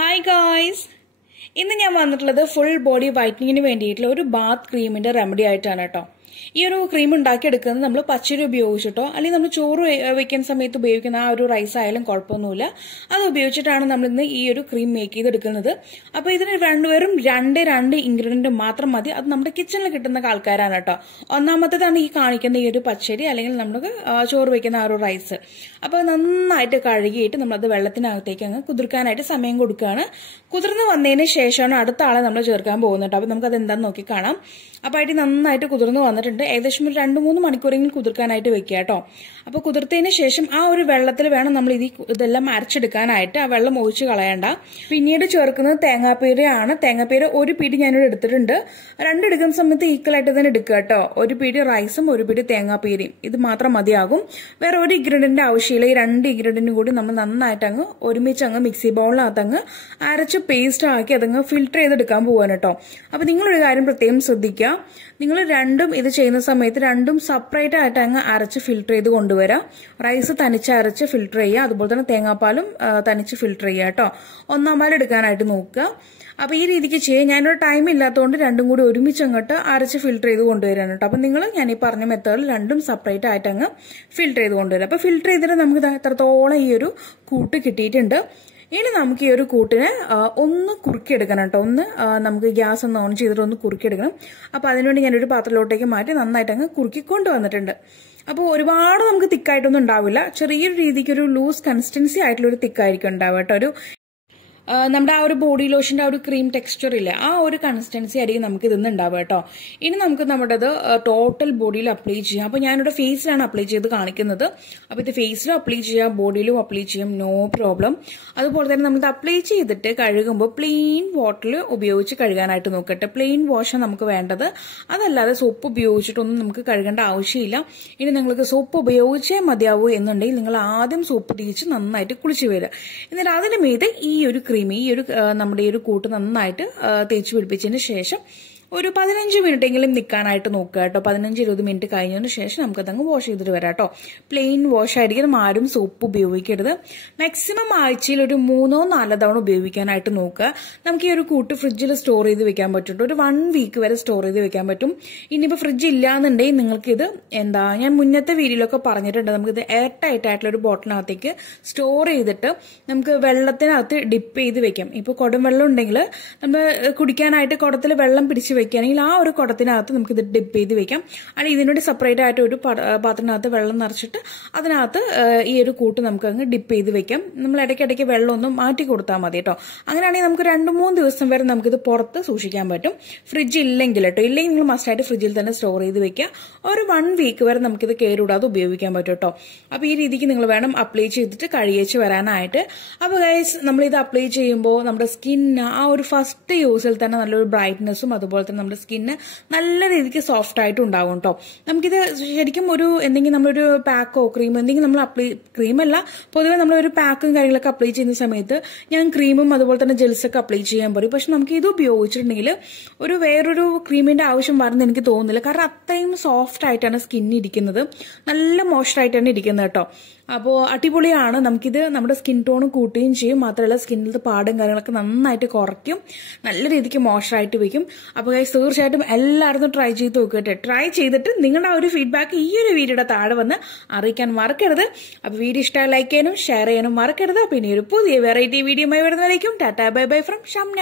Hi guys! ഇന്ന് ഞാൻ വന്നിട്ടുള്ളത് ഫുൾ ബോഡി വൈറ്റനിങ്ങിന് വേണ്ടിയിട്ടുള്ള ഒരു ബാത്ത് ക്രീമിന്റെ റെമഡി ആയിട്ടാണ് കേട്ടോ. ഈ ഒരു ക്രീം ഉണ്ടാക്കിയെടുക്കുന്നത് നമ്മൾ പച്ചരി ഉപയോഗിച്ചിട്ടോ അല്ലെങ്കിൽ നമ്മൾ ചോറ് വെക്കുന്ന സമയത്ത് ഉപയോഗിക്കുന്ന ആ ഒരു റൈസ് ആയാലും കുഴപ്പമൊന്നുമില്ല. അത് ഉപയോഗിച്ചിട്ടാണ് നമ്മൾ ഇന്ന് ഈ ഒരു ക്രീം മേക്ക് ചെയ്തെടുക്കുന്നത്. അപ്പോൾ ഇതിന് വെറും രണ്ട് ഇൻഗ്രീഡിയന്റ് മാത്രം മതി. അത് നമ്മുടെ കിച്ചണിൽ കിട്ടുന്ന ആൾക്കാരാണ് കേട്ടോ. ഒന്നാമത്തേതാണ് ഈ കാണിക്കുന്ന ഈ ഒരു പച്ചരി അല്ലെങ്കിൽ നമുക്ക് ചോറ് വെക്കുന്ന ആ ഒരു റൈസ്. അപ്പോൾ നന്നായിട്ട് കഴുകിയിട്ട് നമ്മളത് വെള്ളത്തിനകത്തേക്ക് അങ്ങ് കുതിർക്കാനായിട്ട് സമയം കൊടുക്കുകയാണ്. കുതിർന്ന് വന്നതിന് ശേഷമാണ് അടുത്ത ആളെ നമ്മൾ ചേർക്കാൻ പോകുന്നത്. അപ്പോൾ നമുക്കത് എന്താണെന്ന് നോക്കി കാണാം. അപ്പോൾ അടി നന്നായിട്ട് കുതിർന്ന് വന്നിട്ടുണ്ട്. ഏകദേശം ഒരു 2-3 മണിക്കൂറെങ്കിലും കുതിർക്കാനായിട്ട് വെക്കുക കേട്ടോ. അപ്പോൾ കുതിർത്തതിന് ശേഷം ആ ഒരു വെള്ളത്തിൽ വേണം നമ്മൾ ഇതെല്ലാം അരച്ചെടുക്കാനായിട്ട്. ആ വെള്ളം ഒഴിച്ച് കളയണ്ട. പിന്നീട് ചേർക്കുന്നത് തേങ്ങാപ്പീരയാണ്. തേങ്ങാപ്പീര ഒരു പിടി ഞാനിവിടെ എടുത്തിട്ടുണ്ട്. എടുക്കുന്ന സമയത്ത് ഈക്വൽ ആയിട്ട് തന്നെ എടുക്കുക കേട്ടോ. ഒരു പിടി റൈസും ഒരു പിടി തേങ്ങാപ്പീരയും ഇത് മാത്രം മതിയാകും. വേറെ ഒരു ഇൻഗ്രീഡിയന്റ് ആവശ്യമില്ല. ഈ 2 ഇൻഗ്രീഡിയന്റും കൂടി നമ്മൾ നന്നായിട്ട് അങ്ങ് ഒരുമിച്ച് അങ്ങ് മിക്സി ബൗളിനകത്ത് അങ്ങ് അരച്ച് പേസ്റ്റ് ആക്കി അതങ്ങ് ഫിൽറ്റർ ചെയ്തെടുക്കാൻ പോവാൻ കേട്ടോ. അപ്പൊ നിങ്ങളൊരു കാര്യം പ്രത്യേകം ശ്രദ്ധിക്കുക. നിങ്ങൾ രണ്ടും ഇത് ചെയ്യുന്ന സമയത്ത് രണ്ടും സെപ്പറേറ്റ് ആയിട്ട് അങ്ങ് അരച്ച് ഫിൽറ്റർ ചെയ്ത് കൊണ്ടുവരാം. റൈസ് തനിച്ച് അരച്ച് ഫിൽറ്റർ ചെയ്യുക. അതുപോലെ തന്നെ തേങ്ങാപ്പാലും തനിച്ച് ഫിൽറ്റർ ചെയ്യുക കേട്ടോ. ഒന്നാം പാൽ എടുക്കാനായിട്ട് നോക്കുക. അപ്പൊ ഈ രീതിക്ക് ചെയ്യാൻ ഞാനൊരു ടൈം ഇല്ലാത്തതുകൊണ്ട് രണ്ടും കൂടി ഒരുമിച്ച് അങ്ങോട്ട് അരച്ച് ഫിൽറ്റർ ചെയ്ത് കൊണ്ടുവരാൻ കേട്ടോ. അപ്പൊ നിങ്ങൾ ഞാൻ ഈ പറഞ്ഞ മെത്തേഡിൽ രണ്ടും സെപ്പറേറ്റ് ആയിട്ട് അങ്ങ് ഫിൽറ്റർ ചെയ്ത് കൊണ്ടുവരാം. അപ്പൊ ഫിൽറ്റർ ചെയ്തിട്ട് നമുക്ക് എത്രത്തോളം ഈ ഒരു കൂട്ട് കിട്ടിയിട്ടുണ്ട്. ഇനി നമുക്ക് ഈ ഒരു കൂട്ടിനെ ഒന്ന് കുറുക്കിയെടുക്കണം കേട്ടോ. നമുക്ക് ഗ്യാസ് ഒന്ന് ഓൺ ചെയ്തിട്ട് ഒന്ന് കുറുക്കിയെടുക്കണം. അപ്പൊ അതിനുവേണ്ടി ഞാനൊരു പാത്രത്തിലോട്ടേക്ക് മാറ്റി നന്നായിട്ട് അങ്ങ് കുറുക്കി കൊണ്ടുവന്നിട്ടുണ്ട്. അപ്പോൾ ഒരുപാട് നമുക്ക് തിക്കായിട്ടൊന്നും ഉണ്ടാവില്ല. ചെറിയൊരു രീതിക്ക് ഒരു ലൂസ് കൺസിസ്റ്റൻസി ആയിട്ടുള്ള ഒരു തിക്കായിരിക്കും ഉണ്ടാവുക കേട്ടോ. നമ്മുടെ ആ ഒരു ബോഡി ലോഷന്റെ ആ ഒരു ക്രീം ടെക്സ്ചർ ഇല്ല, ആ ഒരു കൺസിസ്റ്റൻസി ആയിരിക്കും നമുക്ക് ഇതൊന്നും ഉണ്ടാവുക കേട്ടോ. ഇനി നമുക്ക് നമ്മുടെ ടോട്ടൽ ബോഡിയിൽ അപ്ലൈ ചെയ്യാം. അപ്പൊ ഞാനിവിടെ ഫേസിലാണ് അപ്ലൈ ചെയ്ത് കാണിക്കുന്നത്. അപ്പൊ ഇത് ഫേസിലും അപ്ലൈ ചെയ്യാം, ബോഡിയിലും അപ്ലൈ ചെയ്യാം, നോ പ്രോബ്ലം. അതുപോലെ തന്നെ നമ്മൾ അപ്ലൈ ചെയ്തിട്ട് കഴുകുമ്പോൾ പ്ലെയിൻ വാട്ടറിൽ ഉപയോഗിച്ച് കഴുകാനായിട്ട് നോക്കട്ടെ. പ്ലെയിൻ വാഷാണ് നമുക്ക് വേണ്ടത്. അതല്ലാതെ സോപ്പ് ഉപയോഗിച്ചിട്ടൊന്നും നമുക്ക് കഴുകേണ്ട ആവശ്യമില്ല. ഇനി നിങ്ങൾക്ക് സോപ്പ് ഉപയോഗിച്ചേ മതിയാവൂ എന്നുണ്ടെങ്കിൽ നിങ്ങൾ ആദ്യം സോപ്പ് തേച്ച് നന്നായിട്ട് കുളിച്ച് വരിക. എന്നിട്ട് അതിന് മീതെ ഈ ഒരു നമ്മുടെ ഈ ഒരു കൂട്ട് നന്നായിട്ട് തേച്ച് പിടിപ്പിച്ചതിന് ശേഷം ഒരു 15 മിനിറ്റെങ്കിലും നിൽക്കാനായിട്ട് നോക്കുക കേട്ടോ. 15-20 മിനിറ്റ് കഴിഞ്ഞതിന് ശേഷം നമുക്കതങ്ങ് വാഷ് ചെയ്തിട്ട് വരാം കേട്ടോ. പ്ലെയിൻ വാഷ് ആയിരിക്കും. ആരും സോപ്പ് ഉപയോഗിക്കരുത്. മാക്സിമം ആഴ്ചയിൽ ഒരു 3-4 തവണ ഉപയോഗിക്കാനായിട്ട് നോക്കുക. നമുക്ക് ഈ ഒരു കൂട്ട് ഫ്രിഡ്ജിൽ സ്റ്റോർ ചെയ്ത് വെക്കാൻ പറ്റും. ഒരു 1 വീക്ക് വരെ സ്റ്റോർ ചെയ്ത് വെക്കാൻ പറ്റും. ഇനിയിപ്പോൾ ഫ്രിഡ്ജ് ഇല്ലാന്നുണ്ടെങ്കിൽ നിങ്ങൾക്കിത് ഞാൻ മുന്നത്തെ വീഡിയോയിലൊക്കെ പറഞ്ഞിട്ടുണ്ട്. നമുക്കിത് എയർ ടൈറ്റ് ആയിട്ടുള്ള ഒരു ബോട്ടിലിനകത്തേക്ക് സ്റ്റോർ ചെയ്തിട്ട് നമുക്ക് വെള്ളത്തിനകത്ത് ഡിപ്പ് ചെയ്ത് വെക്കാം. ഇപ്പോൾ കുടം വെള്ളം ഉണ്ടെങ്കിൽ നമ്മൾ കുടിക്കാനായിട്ട് കുടത്തിൽ വെള്ളം പിടിച്ച് വെക്കുകയാണെങ്കിൽ ആ ഒരു കുടത്തിനകത്ത് നമുക്ക് ഇത് ഡിപ്പ് ചെയ്ത് വെക്കാം. അല്ലെങ്കിൽ ഇതിനുവേണ്ടി സെപ്പറേറ്റ് ആയിട്ട് ഒരു പാത്രത്തിനകത്ത് വെള്ളം നിറച്ചിട്ട് അതിനകത്ത് ഈ ഒരു കൂട്ട് നമുക്ക് അങ്ങ് ഡിപ്പ് ചെയ്ത് വെക്കാം. നമ്മൾ ഇടയ്ക്കിടയ്ക്ക് വെള്ളം ഒന്ന് മാറ്റി കൊടുത്താൽ മതി കേട്ടോ. അങ്ങനെയാണെങ്കിൽ നമുക്ക് 2-3 ദിവസം വരെ നമുക്കിത് പുറത്ത് സൂക്ഷിക്കാൻ പറ്റും. ഫ്രിഡ്ജ് ഇല്ലെങ്കിൽ കേട്ടോ. ഇല്ലെങ്കിൽ നിങ്ങൾ മസ്റ്റായിട്ട് ഫ്രിഡ്ജിൽ തന്നെ സ്റ്റോർ ചെയ്ത് വെക്കുക. ഒരു 1 വീക്ക് വരെ നമുക്കിത് കേടുകൂടാതെ ഉപയോഗിക്കാൻ പറ്റും കേട്ടോ. അപ്പൊ ഈ രീതിക്ക് നിങ്ങൾ വേണം അപ്ലൈ ചെയ്തിട്ട് കഴുകിച്ച് വരാനായിട്ട്. അപ്പൊ ഗൈസ് നമ്മളിത് അപ്ലൈ ചെയ്യുമ്പോൾ നമ്മുടെ സ്കിന്ന് ആ ഒരു ഫസ്റ്റ് യൂസിൽ തന്നെ നല്ലൊരു ബ്രൈറ്റ്നെസ്സും അതുപോലെ നമ്മുടെ സ്കിന്ന് നല്ല രീതിക്ക് സോഫ്റ്റ് ആയിട്ട് ഉണ്ടാവും കേട്ടോ. നമുക്കിത് ശരിക്കും എന്തെങ്കിലും നമ്മളൊരു പാക്കോ ക്രീമോ എന്തെങ്കിലും നമ്മൾ ക്രീമല്ല, പൊതുവെ നമ്മളൊരു പാക്കും കാര്യങ്ങളൊക്കെ അപ്ലൈ ചെയ്യുന്ന സമയത്ത് ഞാൻ ക്രീമും അതുപോലെ തന്നെ ജെൽസൊക്കെ അപ്ലൈ ചെയ്യാൻ പറയും. പക്ഷെ നമുക്ക് ഇത് ഉപയോഗിച്ചിട്ടുണ്ടെങ്കിൽ വേറൊരു ക്രീമിന്റെ ആവശ്യം വരുന്ന എനിക്ക് തോന്നുന്നില്ല. കാരണം അത്രയും സോഫ്റ്റ് ആയിട്ടാണ് സ്കിൻ ഇരിക്കുന്നത്. നല്ല മോയ്സ്ചറായിട്ടാണ് ഇരിക്കുന്നത് കേട്ടോ. അപ്പോൾ അടിപൊളിയാണ്. നമുക്കിത് നമ്മുടെ സ്കിൻ ടോൺ കൂട്ടുകയും ചെയ്യും. മാത്രമല്ല സ്കിന്നിലത്തെ പാടും കാര്യങ്ങളൊക്കെ നന്നായിട്ട് കുറയ്ക്കും. നല്ല രീതിക്ക് മോയ്സ്ചറായിട്ട് വെക്കും. അപ്പോൾ തീർച്ചയായിട്ടും എല്ലാവരും ട്രൈ ചെയ്ത് നോക്കട്ടെ. ട്രൈ ചെയ്തിട്ട് നിങ്ങളുടെ ആ ഒരു ഫീഡ്ബാക്ക് ഈ ഒരു വീഡിയോയുടെ താഴെ വന്ന് അറിയിക്കാൻ മറക്കരുത്. അപ്പോൾ വീഡിയോ ഇഷ്ടമായി ലൈക്ക് ചെയ്യാനും ഷെയർ ചെയ്യാനും മറക്കരുത്. പിന്നെ ഒരു പുതിയ വെറൈറ്റി വീഡിയോയുമായി വരുന്നവരേക്കും tata bye bye from Shamna.